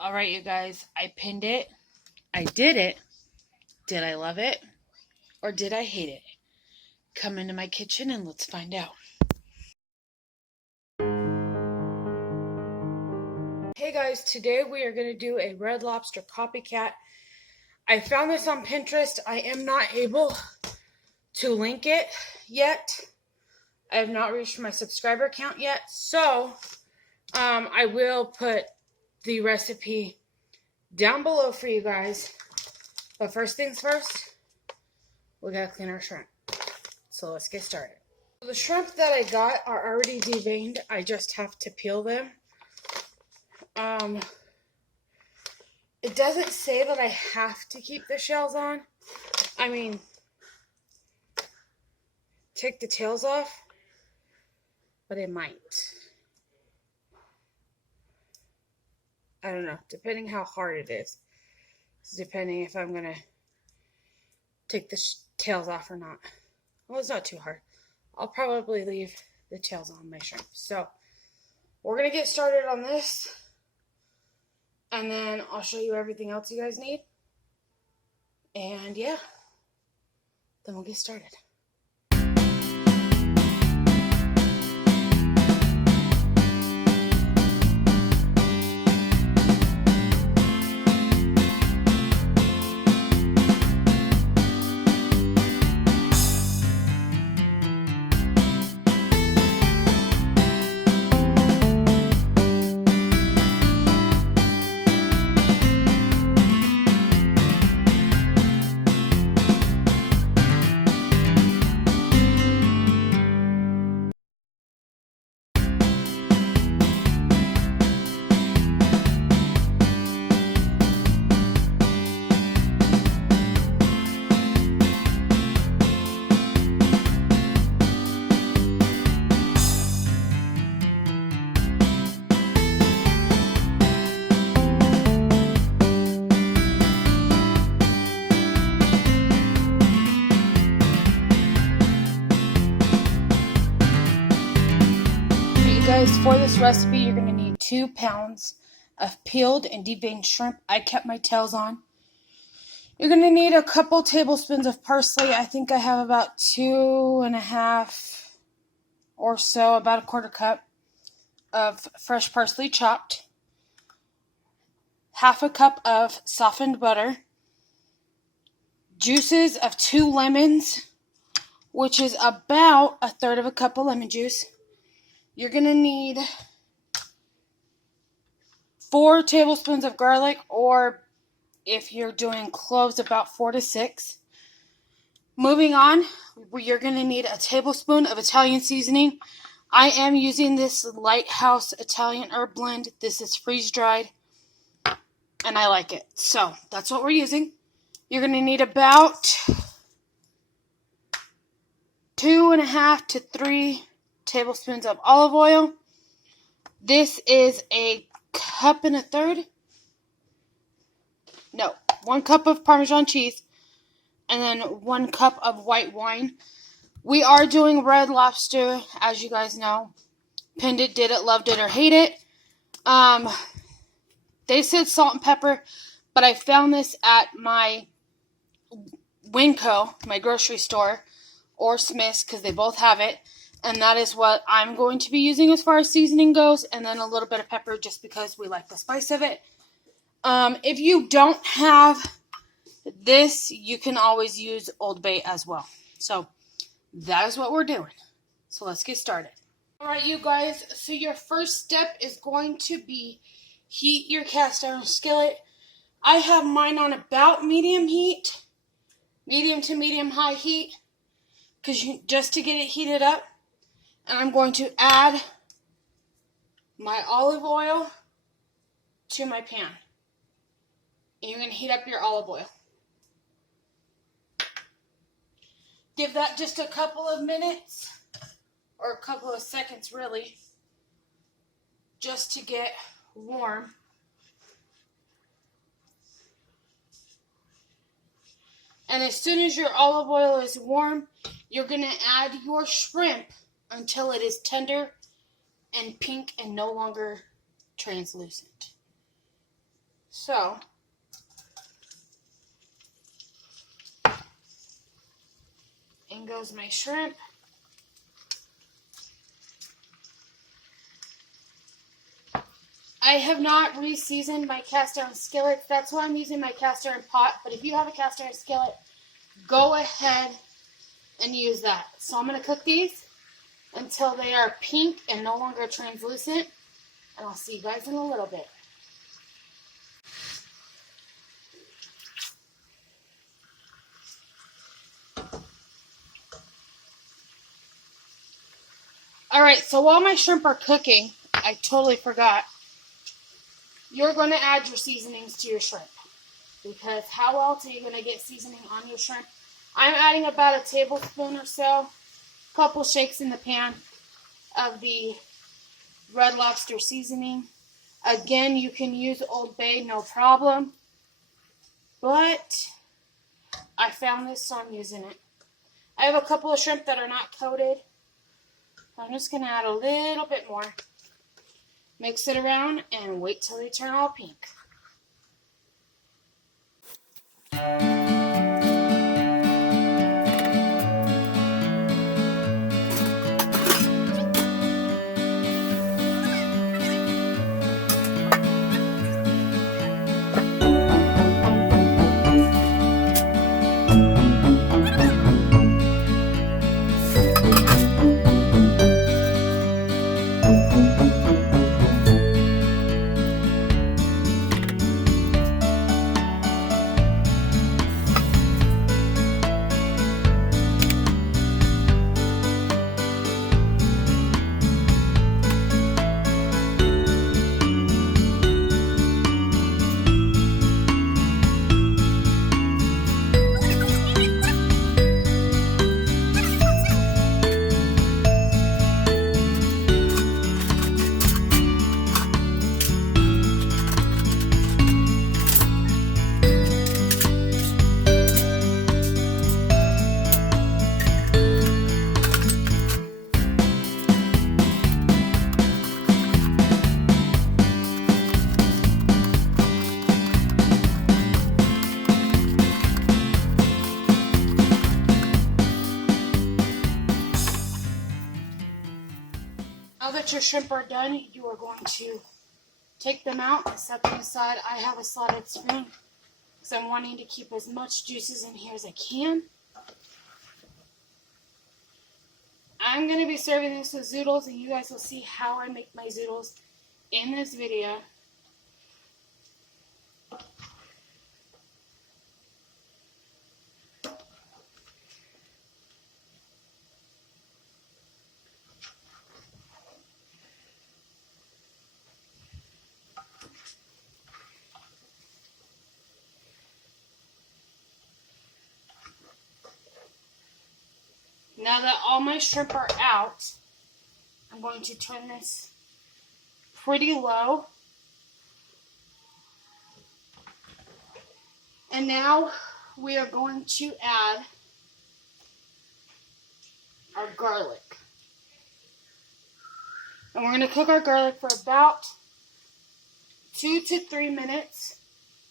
All right, you guys, I pinned it. I did it. Did I love it? Or did I hate it? Come into my kitchen and let's find out. Hey guys, today we are going to do a Red Lobster copycat. I found this on Pinterest. I am not able to link it yet. I have not reached my subscriber count yet. So, I will put the recipe down below for you guys. But first things first, we gotta clean our shrimp. So let's get started. The shrimp that I got are already deveined. I just have to peel them. It doesn't say that I have to keep the shells on. I mean, take the tails off, but it might. I don't know, depending how hard it is. It's depending if I'm gonna take the tails off or not. Well, it's not too hard. I'll probably leave the tails on my shrimp. So, we're gonna get started on this. And then I'll show you everything else you guys need. And yeah, then we'll get started. Guys, for this recipe, you're going to need 2 pounds of peeled and deveined shrimp. I kept my tails on. You're going to need a couple tablespoons of parsley. I think I have about 2.5 or so, about a quarter cup of fresh parsley chopped. Half a cup of softened butter. Juices of 2 lemons, which is about 1/3 of a cup of lemon juice. You're going to need 4 tablespoons of garlic, or if you're doing cloves, about 4 to 6. Moving on, you're going to need a tablespoon of Italian seasoning. I am using this Lighthouse Italian herb blend. This is freeze-dried, and I like it. So, that's what we're using. You're going to need about 2.5 to 3 tablespoons of olive oil. This is 1.25 cups. No, 1 cup of Parmesan cheese, and then 1 cup of white wine. We are doing Red Lobster, as you guys know. Pinned it, did it, loved it, or hate it. They said salt and pepper, but I found this at my Winco, my grocery store, or Smith's, because they both have it. And that is what I'm going to be using as far as seasoning goes. And then a little bit of pepper just because we like the spice of it. If you don't have this, you can always use Old Bay as well. So that is what we're doing. So let's get started. Alright, you guys. So your first step is going to be heat your cast iron skillet. I have mine on about medium heat. Medium to medium high heat. Just to get it heated up. And I'm going to add my olive oil to my pan. And you're going to heat up your olive oil. Give that just a couple of minutes, or a couple of seconds really, just to get warm. And as soon as your olive oil is warm, you're going to add your shrimp until it is tender and pink and no longer translucent. So, in goes my shrimp. I have not re-seasoned my cast iron skillets. That's why I'm using my cast iron pot. But if you have a cast iron skillet, go ahead and use that. So I'm going to cook these until they are pink and no longer translucent. And I'll see you guys in a little bit. Alright, so while my shrimp are cooking, I totally forgot. You're going to add your seasonings to your shrimp. Because how else are you going to get seasoning on your shrimp? I'm adding about a tablespoon or so, a couple shakes in the pan of the Red Lobster seasoning. Again, you can use Old Bay, no problem. But I found this, so I'm using it. I have a couple of shrimp that are not coated. I'm just going to add a little bit more. Mix it around and wait till they turn all pink. Now that your shrimp are done, you are going to take them out and set them aside. I have a slotted spoon because I'm wanting to keep as much juices in here as I can. I'm going to be serving this with zoodles, and you guys will see how I make my zoodles in this video. Now that all my shrimp are out, I'm going to turn this pretty low. And now we are going to add our garlic. And we're going to cook our garlic for about 2 to 3 minutes.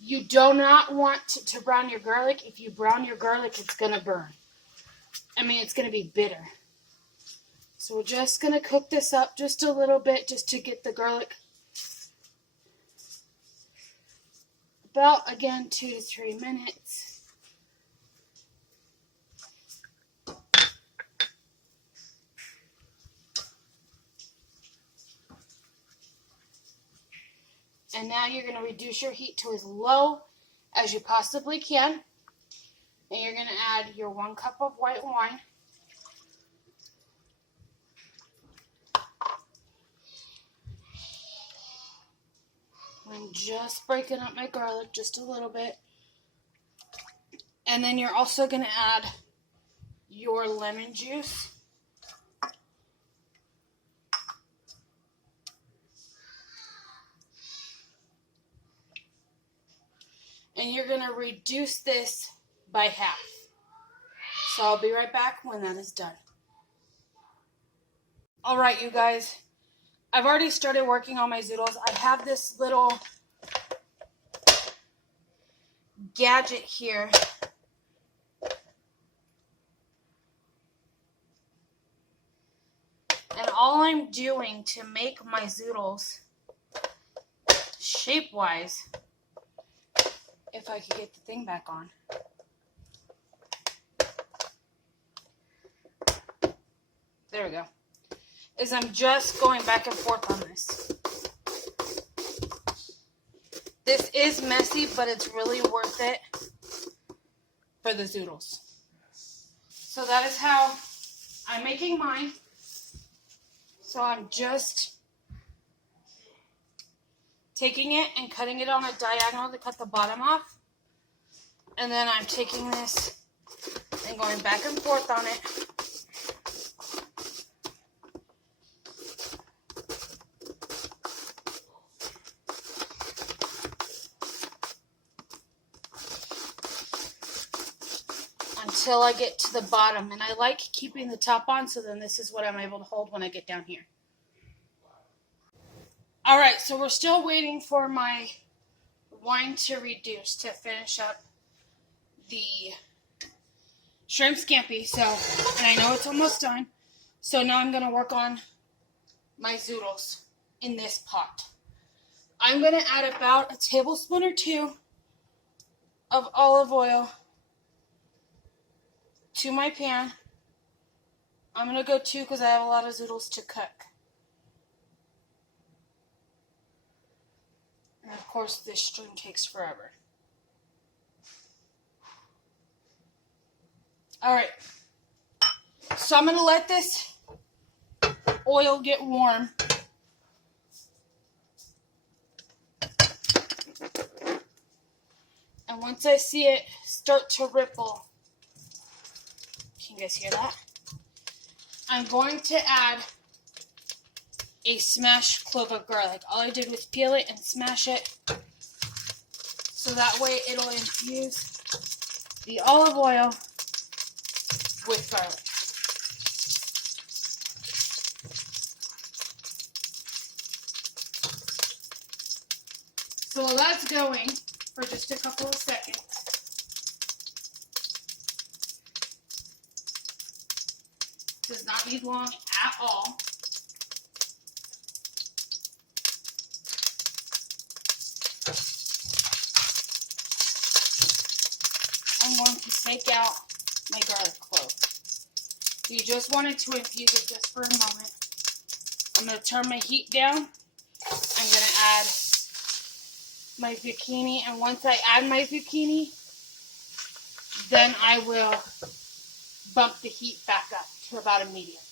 You do not want to brown your garlic. If you brown your garlic, it's going to burn. I mean, it's going to be bitter. So we're just going to cook this up just a little bit just to get the garlic about, again, 2 to 3 minutes. And now you're going to reduce your heat to as low as you possibly can. And you're going to add your 1 cup of white wine. I'm just breaking up my garlic just a little bit. And then you're also going to add your lemon juice. And you're going to reduce this by half. So I'll be right back when that is done. Alright, you guys. I've already started working on my zoodles. I have this little gadget here. And all I'm doing to make my zoodles shape-wise, if I could get the thing back on. There we go. Is I'm just going back and forth on this. This is messy, but it's really worth it for the zoodles. So that is how I'm making mine. So I'm just taking it and cutting it on a diagonal to cut the bottom off. And then I'm taking this and going back and forth on it. Until I get to the bottom. And I like keeping the top on, so then this is what I'm able to hold when I get down here. Alright, so we're still waiting for my wine to reduce to finish up the shrimp scampi. So, and I know it's almost done. So now I'm going to work on my zoodles in this pot. I'm going to add about a tablespoon or 2 of olive oil to my pan. I'm going to go 2 because I have a lot of zoodles to cook. And of course, this stream takes forever. Alright, so I'm going to let this oil get warm. And once I see it start to ripple, can you guys hear that? I'm going to add a smashed clove of garlic. All I did was peel it and smash it, so that way it'll infuse the olive oil with garlic. So while that's going for just a couple of seconds, does not need long at all. I'm going to take out my garlic clove. You just wanted to infuse it just for a moment. I'm going to turn my heat down. I'm going to add my zucchini, and once I add my zucchini, then I will bump the heat back up to about a medium.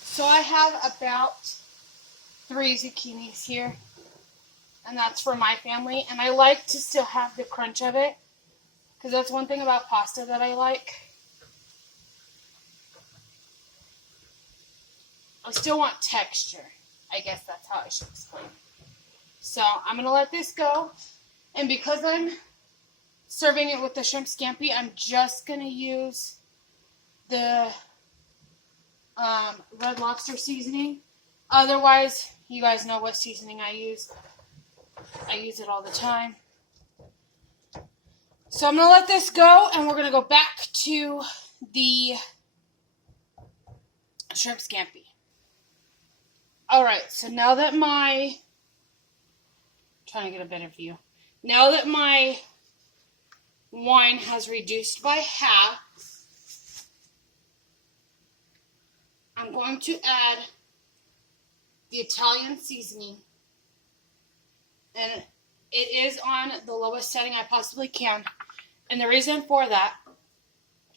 So I have about 3 zucchinis here, and that's for my family, and I like to still have the crunch of it, because that's one thing about pasta that I like. I still want texture. I guess that's how I should explain it. So I'm going to let this go. And because I'm serving it with the shrimp scampi, I'm just going to use the Red Lobster seasoning. Otherwise, you guys know what seasoning I use. I use it all the time. So I'm going to let this go, and we're going to go back to the shrimp scampi. Alright, so now that trying to get a better view. Now that my wine has reduced by half, I'm going to add the Italian seasoning. And it is on the lowest setting I possibly can. And the reason for that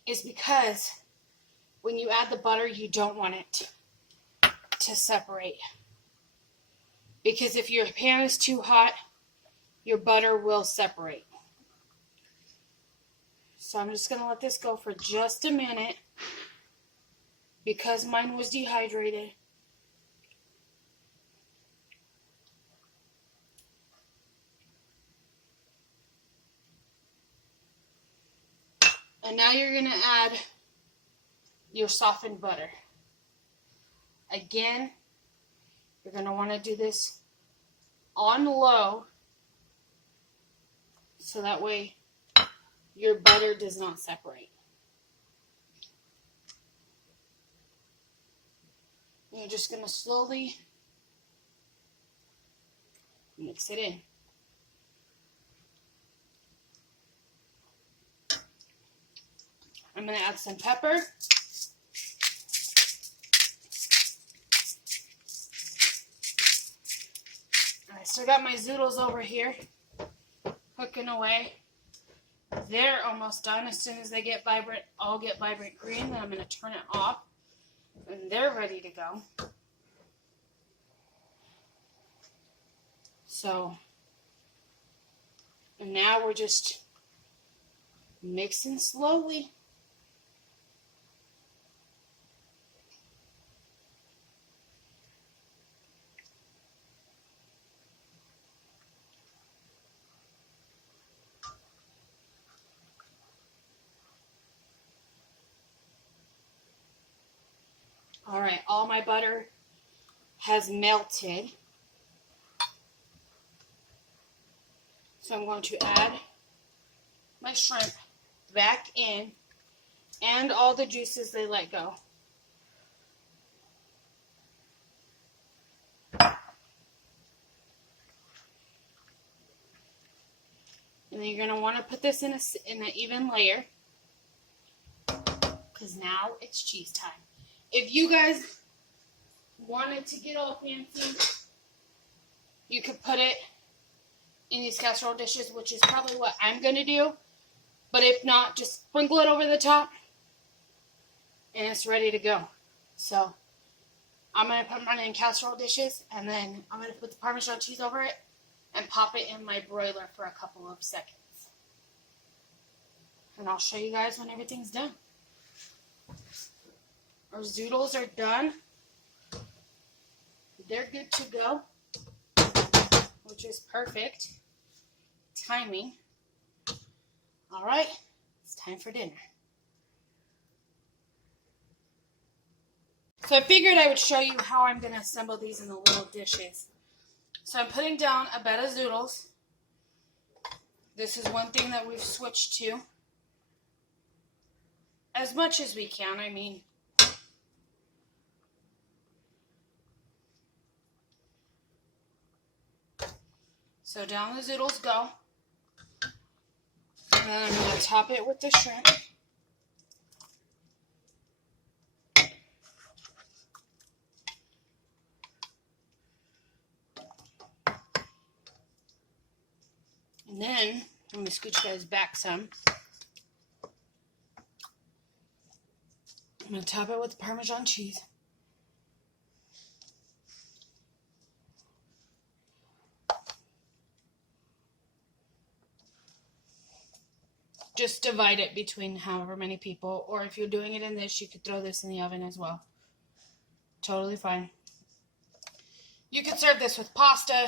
is because when you add the butter, you don't want it to separate. Because if your pan is too hot, your butter will separate. So I'm just going to let this go for just a minute because mine was dehydrated. And now you're going to add your softened butter. Again, you're going to want to do this on low so that way your butter does not separate. You're just going to slowly mix it in. I'm going to add some pepper. I still got my zoodles over here cooking away. They're almost done. As soon as they get vibrant, I'll get vibrant green. Then I'm going to turn it off. And they're ready to go. So, and now we're just mixing slowly. All right, all my butter has melted. So I'm going to add my shrimp back in and all the juices they let go. And then you're going to want to put this in an even layer because now it's cheese time. If you guys wanted to get all fancy, you could put it in these casserole dishes, which is probably what I'm going to do. But if not, just sprinkle it over the top and it's ready to go. So I'm going to put mine in casserole dishes and then I'm going to put the Parmesan cheese over it and pop it in my broiler for a couple of seconds. And I'll show you guys when everything's done. Our zoodles are done. They're good to go, which is perfect timing. All right, it's time for dinner. So I figured I would show you how I'm going to assemble these in the little dishes. So I'm putting down a bed of zoodles. This is one thing that we've switched to. As much as we can, I mean. So down the zoodles go. And then I'm going to top it with the shrimp. And then I'm going to scooch you guys back some. I'm going to top it with Parmesan cheese. Just divide it between however many people. Or if you're doing it in this, you could throw this in the oven as well. Totally fine. You could serve this with pasta.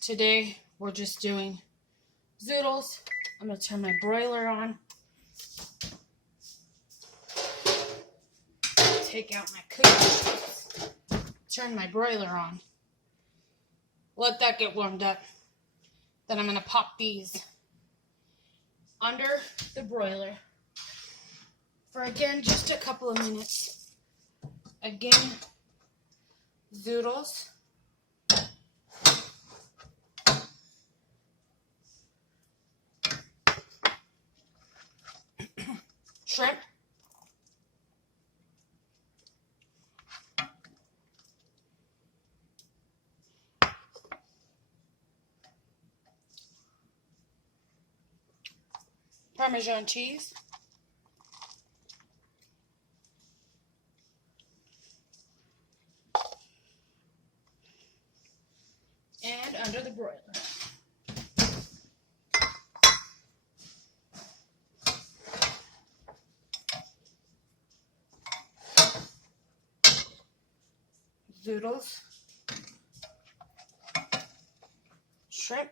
Today, we're just doing zoodles. I'm going to turn my broiler on. Take out my cooking sheets. Turn my broiler on. Let that get warmed up. Then I'm going to pop these under the broiler for, again, just a couple of minutes. Again, zoodles. Shrimp. Parmesan cheese. And under the broiler. Zoodles. Shrimp.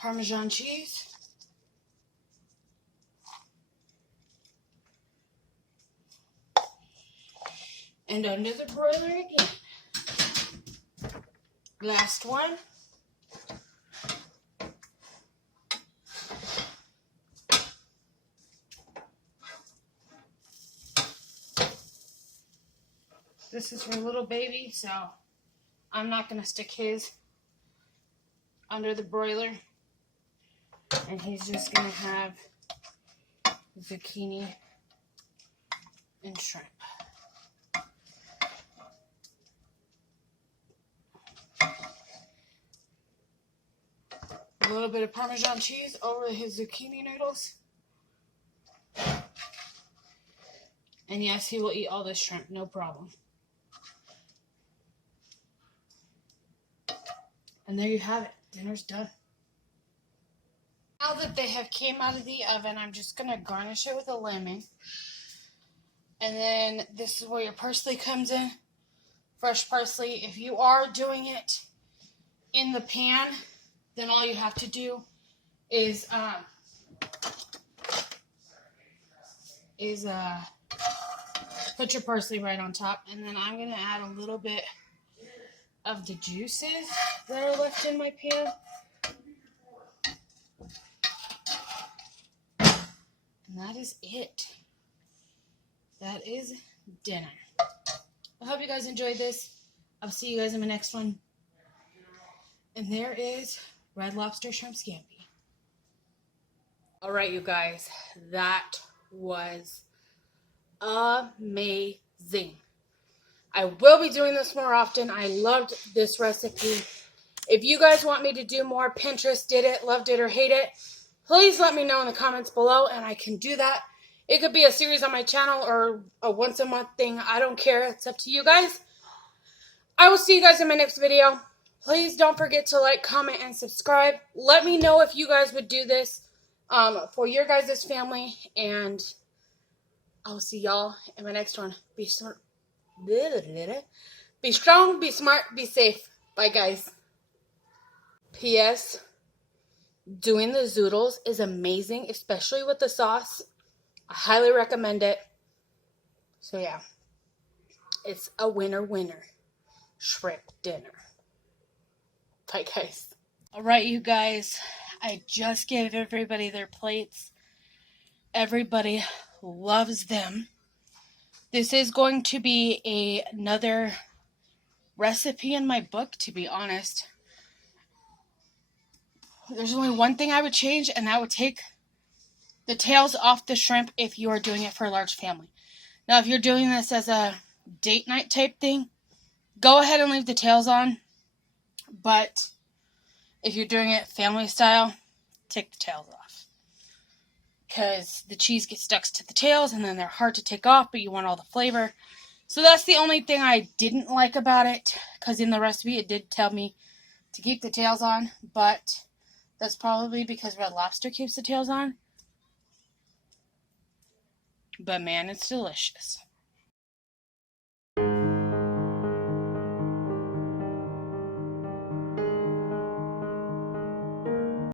Parmesan cheese. And under the broiler again. Last one. This is for little baby, so I'm not going to stick his under the broiler. And he's just going to have zucchini and shrimp. A little bit of Parmesan cheese over his zucchini noodles. And yes, he will eat all this shrimp, no problem. And there you have it. Dinner's done. Now that they have came out of the oven, I'm just going to garnish it with a lemon. And then this is where your parsley comes in. Fresh parsley. If you are doing it in the pan, then all you have to do is put your parsley right on top. And then I'm going to add a little bit of the juices that are left in my pan. And that is it. That is dinner. I hope you guys enjoyed this. I'll see you guys in my next one. And there is Red Lobster Shrimp Scampi. All right, you guys. That was amazing. I will be doing this more often. I loved this recipe. If you guys want me to do more, Pinterest did it, loved it, or hate it, please let me know in the comments below, and I can do that. It could be a series on my channel or a once a month thing. I don't care. It's up to you guys. I will see you guys in my next video. Please don't forget to like, comment, and subscribe. Let me know if you guys would do this for your guys' family, and I'll see y'all in my next one. Be smart. Be strong, be smart, be safe. Bye, guys. P.S. Doing the zoodles is amazing, especially with the sauce. I highly recommend it. So, yeah. It's a winner shrimp dinner. Bye, guys. All right, you guys. I just gave everybody their plates. Everybody loves them. This is going to be another recipe in my book, to be honest. There's only one thing I would change, and that would take the tails off the shrimp if you are doing it for a large family. Now, if you're doing this as a date night type thing, go ahead and leave the tails on. But if you're doing it family style, take the tails off. Because the cheese gets stuck to the tails, and then they're hard to take off, but you want all the flavor. So that's the only thing I didn't like about it, because in the recipe it did tell me to keep the tails on, but that's probably because Red Lobster keeps the tails on. But man, it's delicious.